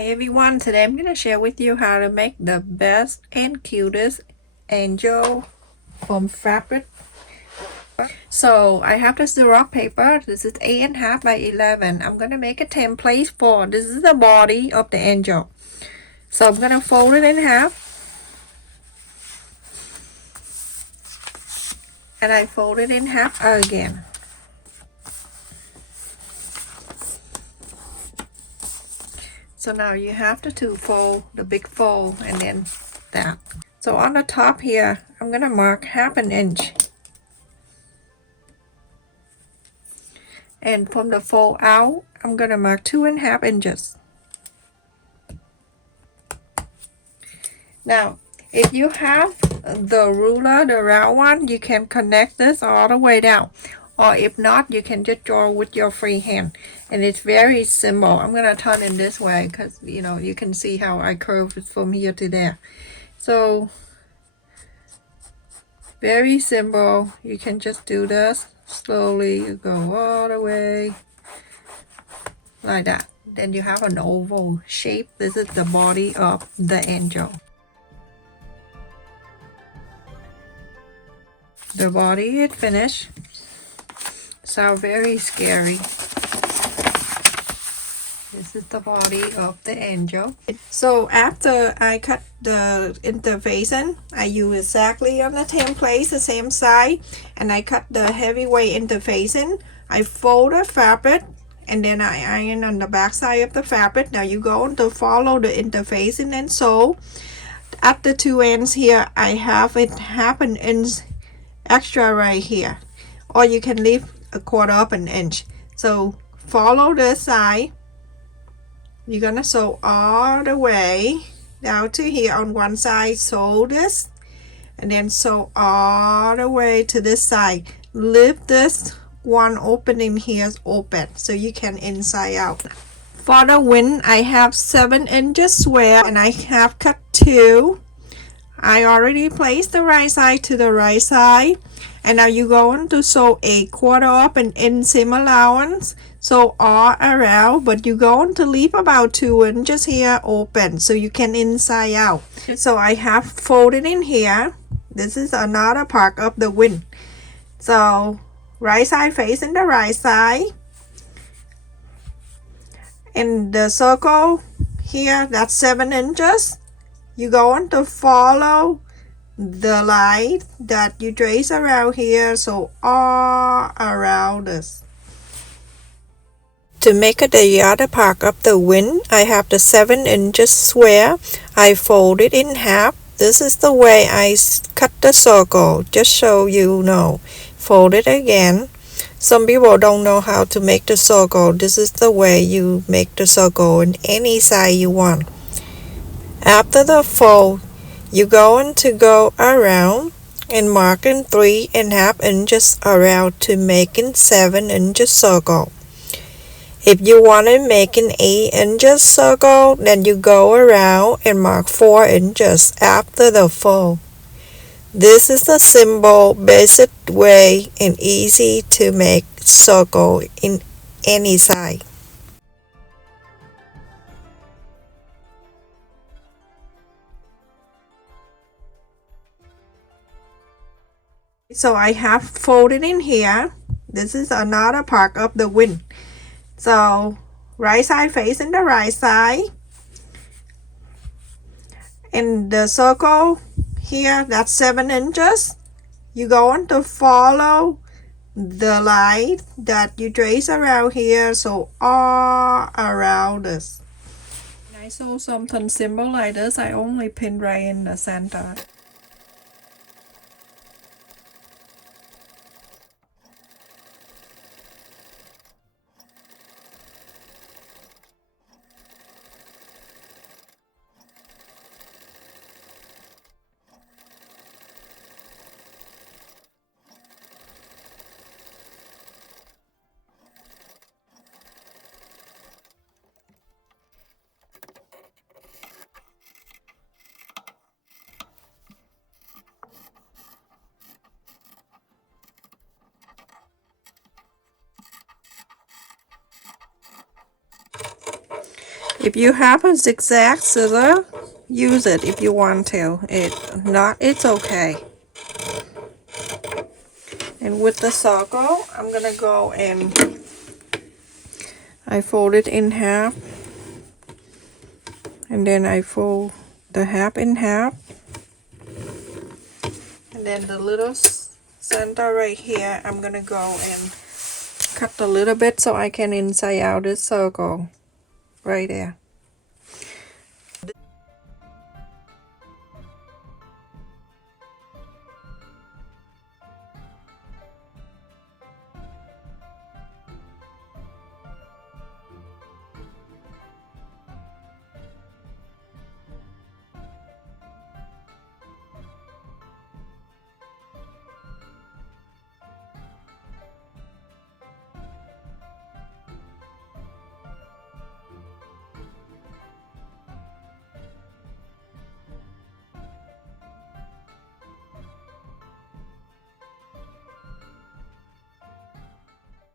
Hi everyone, today I'm going to share with you how to make the best and cutest angel from fabric. So I have this Xerox paper. This is 8.5 by 11. I'm going to make a template for, this is the body of the angel. So I'm going to fold it in half. And I fold it in half again. So now you have the two fold, the big fold, and then that. So on the top here, I'm going to mark 1/2 inch. And from the fold out, I'm going to mark 2.5 inches. Now, if you have the ruler, the round one, you can connect this all the way down. Or if not, you can just draw with your free hand. And it's very simple. I'm going to turn it this way because, you can see how I curve it from here to there. So, very simple. You can just do this. Slowly, you go all the way like that. Then you have an oval shape. This is the body of the angel. The body is finished. Sound very scary. This is the body of the angel. So after I cut the interfacing, I use exactly on the template, the same side, and I cut the heavyweight interfacing. I fold the fabric and then I iron on the back side of the fabric. Now you go to follow the interfacing and sew. At the two ends here, I have it 1/2 inch extra right here, or you can leave 1/4 inch. So follow this side. You're gonna sew all the way down to here on one side, sew this, and then sew all the way to this side. Leave this one opening here open so you can inside out. For the wing, I have 7 inches square and I have cut 2. I already placed the right side to the right side, and now you're going to sew 1/4 inch seam allowance, so all around, but you're going to leave about 2 inches here open so you can inside out. So I have folded in here. This is another part of the wing. So right side facing the right side, and the circle here, that's 7 inches. You're going to follow the line that you trace around here, so all around this. To make the other part of the wing, I have the 7 inches square. I fold it in half. This is the way I cut the circle, just so you know. Fold it again. Some people don't know how to make the circle. This is the way you make the circle in any size you want. After the fold, you're going to go around and marking 3.5 inches around to making 7 inches circle. If you want to make an 8 inches circle, then you go around and mark 4 inches after the fold. This is the simple, basic way and easy to make circle in any size. So I have folded in here. This is another part of the wing. So right side facing the right side, and the circle here, that's 7 inches. You're going to follow the line that you trace around here, so all around this. When I sew something simple like this, I only pin right in the center. If you have a zigzag scissor, use it if you want to. If not, it's okay. And with the circle, I'm gonna go and I fold it in half, and then I fold the half in half, and then the little center right here, I'm gonna go and cut a little bit so I can inside out this circle right there.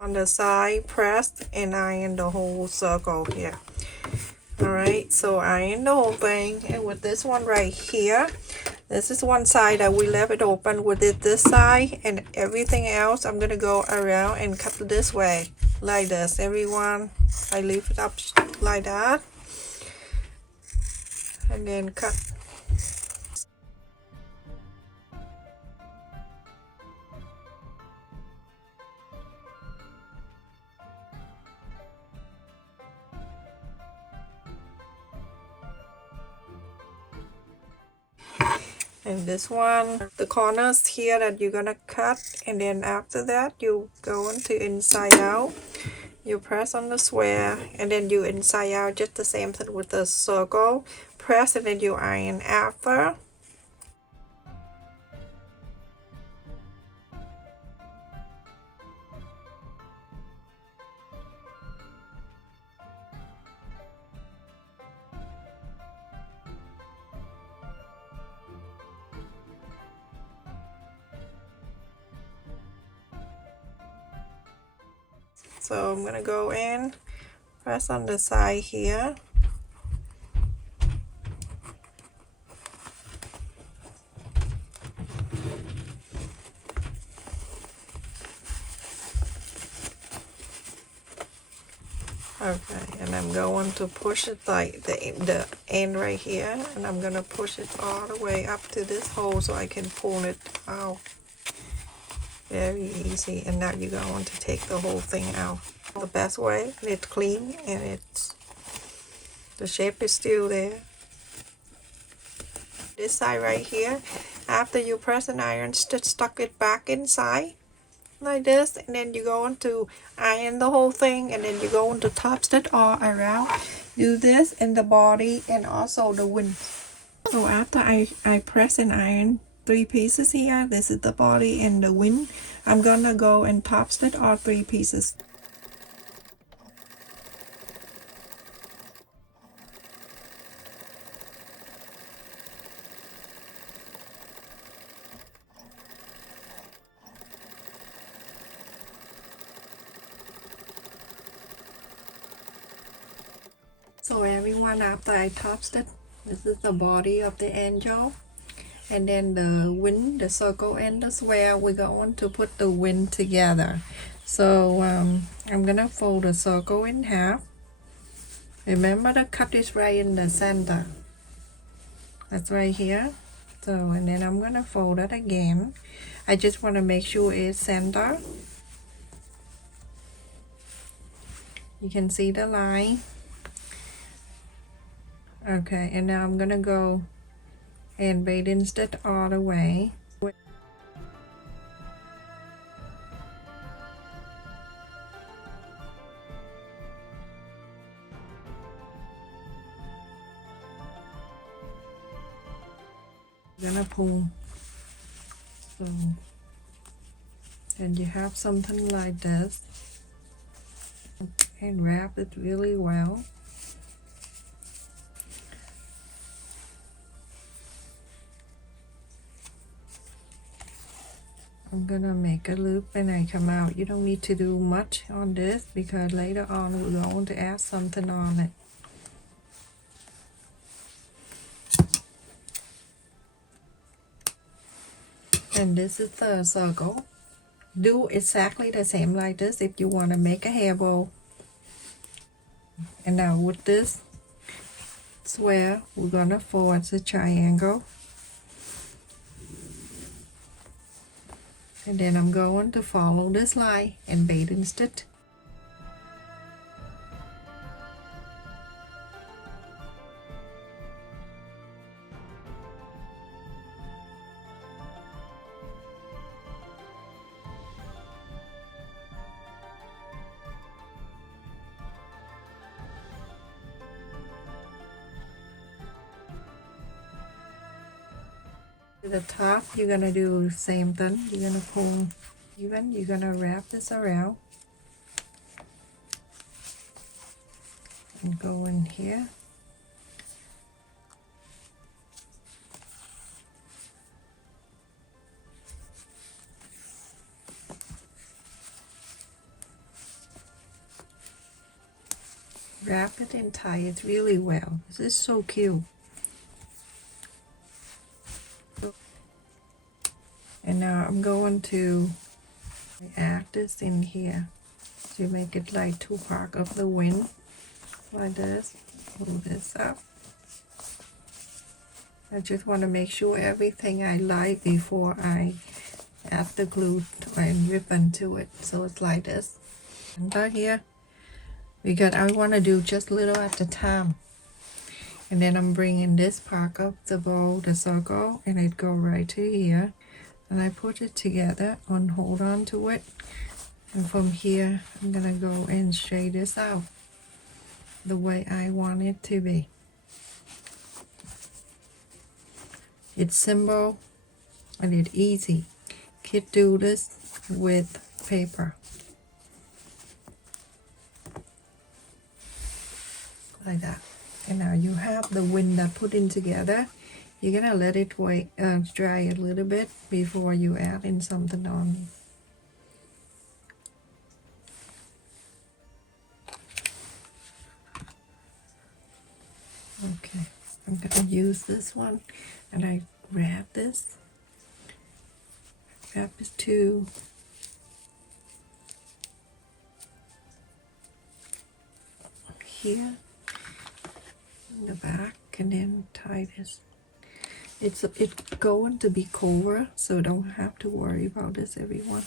On the side, press and iron the whole circle here. Alright, so iron the whole thing, and with this one right here, this is one side that we left it open. With it this side and everything else, I'm gonna go around and cut this way like this. Everyone, I leave it up like that, and then cut. And this one, the corners here that you're gonna cut, and then after that you go into inside out. You press on the square, and then you inside out, just the same thing with the circle. Press, and then you iron after. So I'm gonna go in, press on the side here. Okay, and I'm going to push it like the end right here, and I'm gonna push it all the way up to this hole so I can pull it out. Very easy. And now you're going to take the whole thing out the best way. It's clean, and it's the shape is still there. This side right here, after you press an iron, stuck it back inside like this, and then you're going to iron the whole thing, and then you're going to top it all around. Do this in the body and also the wing. So after I press and iron 3 pieces here, this is the body and the wing, I'm gonna go and top stitch all 3 pieces. So everyone, after I top stitch, this is the body of the angel, and then the wing, the circle, and the square. We're going to put the wing together. So I'm gonna fold the circle in half. Remember, the cut is right in the center. That's right here. So, and then I'm gonna fold it again. I just want to make sure it's center. You can see the line. Okay, and now I'm gonna go and braid and stitch all the way. I'm gonna pull, so and you have something like this, and wrap it really well. I'm gonna make a loop and I come out. You don't need to do much on this because later on we're going to add something on it. And this is the circle. Do exactly the same like this if you want to make a hair bow. And now with this square, we're gonna forward the triangle. And then I'm going to follow this line and bait and stitch. To the top, you're gonna do the same thing. You're gonna pull even, you're gonna wrap this around and go in here. Wrap it and tie it really well. This is so cute. And now I'm going to add this in here to make it like two parts of the wing, like this. Pull this up. I just want to make sure everything I like before I add the glue and ribbon to it. So it's like this. And right here, because I want to do just a little at a time. And then I'm bringing this part of the bow, the circle, and it go right to here. And I put it together and hold on to it. And from here, I'm gonna go and straighten this out the way I want it to be. It's simple and it's easy. Kids do this with paper. Like that. And now you have the wing that put in together. You're gonna let it wait, dry a little bit before you add in something on. Okay, I'm gonna use this one, and I wrap this. Wrap it to here in the back, and then tie this. It's going to be cover, so don't have to worry about this, everyone.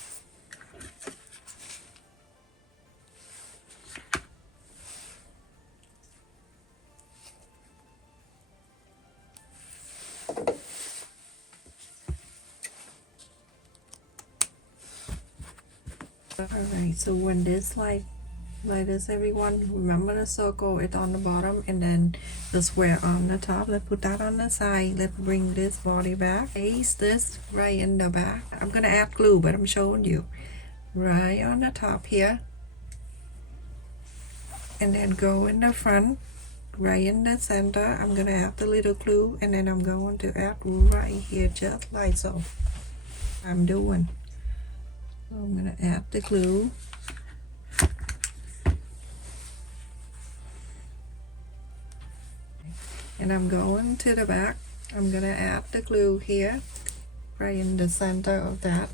Alright, so when this like this, everyone, remember the circle, it's on the bottom, and then the square on the top. Let's put that on the side. Let's bring this body back. Place this right in the back. I'm gonna add glue, but I'm showing you right on the top here, and then go in the front right in the center. I'm gonna add the little glue, and then I'm going to add right here, just like so. I'm doing. So I'm gonna add the glue. And I'm going to the back. I'm gonna add the glue here, right in the center of that.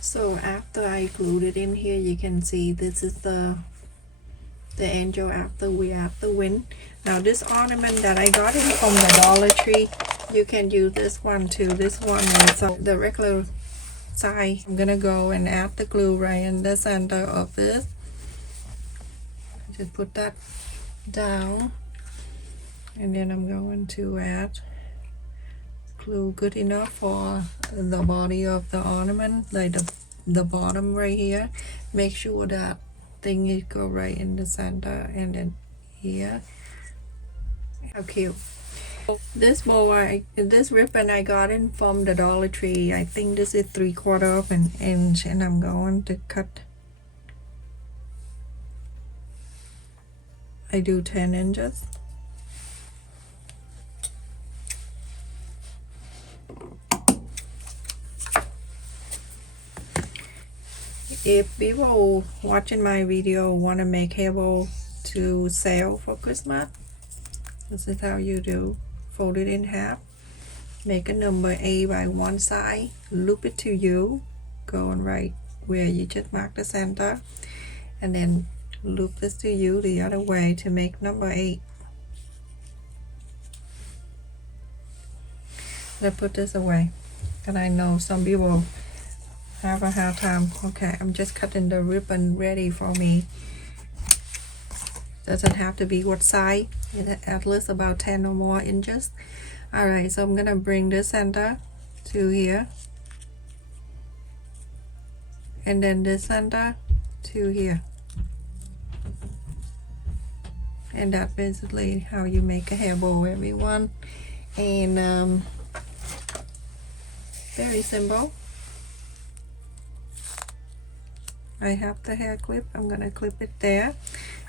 So after I glued it in here, you can see this is the angel after we add the wing. Now this ornament that I got it from the Dollar Tree, you can use this one too. This one is the regular size. I'm gonna go and add the glue right in the center of this. Just put that down, and then I'm going to add glue good enough for the body of the ornament, like the bottom right here. Make sure that thing is go right in the center, and then here. How cute. This bow, this ribbon I got in from the Dollar Tree. I think this is 3/4 of an inch, and I'm going to cut. I do 10 inches. If people watching my video want to make halo to sell for Christmas, this is how you do. Fold it in half, make a number A by one side, loop it to you, go on right where you just mark the center, and then loop this to you the other way to make number 8. Let's put this away, and I know some people have a hard time. Okay, I'm just cutting the ribbon ready for me. Doesn't have to be what size, at least about 10 or more inches. Alright, so I'm gonna bring the center to here, and then the center to here, and that's basically how you make a hair bow, everyone. And very simple. I have the hair clip. I'm gonna clip it there,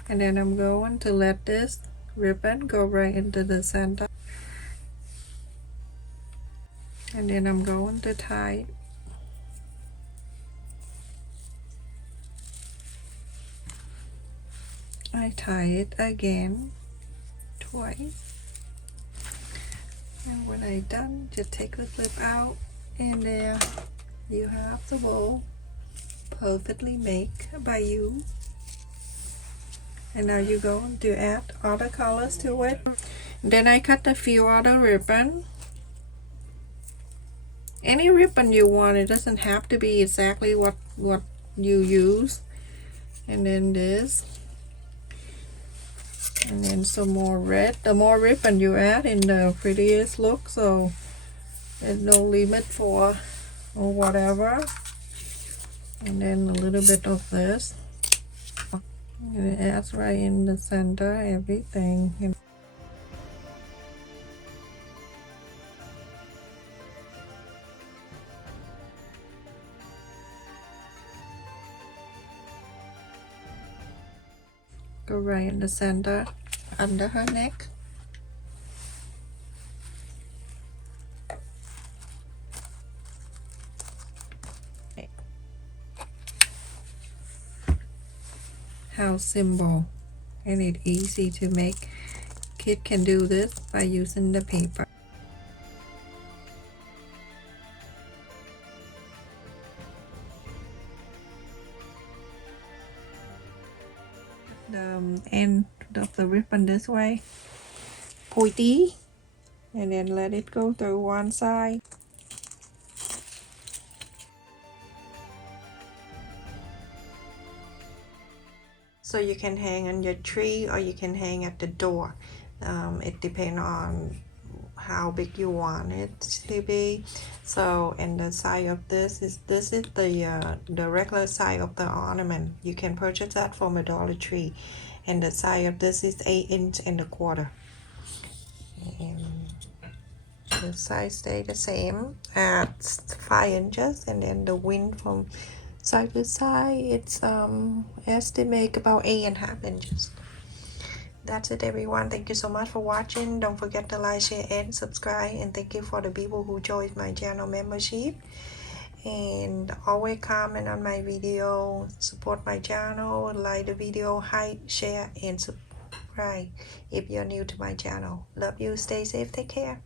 and then I'm going to let this ribbon go right into the center, and then I'm going to tie it. I tie it again twice, and when I'm done, just take the clip out, and there you have the bow perfectly made by you. And now you're going to add other colors to it. Then I cut a few other ribbon. Any ribbon you want, it doesn't have to be exactly what you use. And then this, and then some more red. The more ribbon you add, in the prettiest look. So there's no limit for or whatever. And then a little bit of this. It adds right in the center, everything. Go right in the center, under her neck. How simple, and it's easy to make. Kid can do this by using the paper. The end of the ribbon this way, pointy, and then let it go through one side. So you can hang on your tree, or you can hang at the door. It depends on how big you want it to be. So, and the size of this is the regular size of the ornament. You can purchase that from a Dollar Tree, and the size of this is 8 1/4 inches. And the size stay the same at 5 inches, and then the width from side to side, it's estimate about 8.5 inches. That's it, everyone. Thank you so much for watching. Don't forget to like, share, and subscribe. And thank you for the people who joined my channel membership. And always comment on my video, support my channel, like the video, like, share, and subscribe if you're new to my channel. Love you. Stay safe. Take care.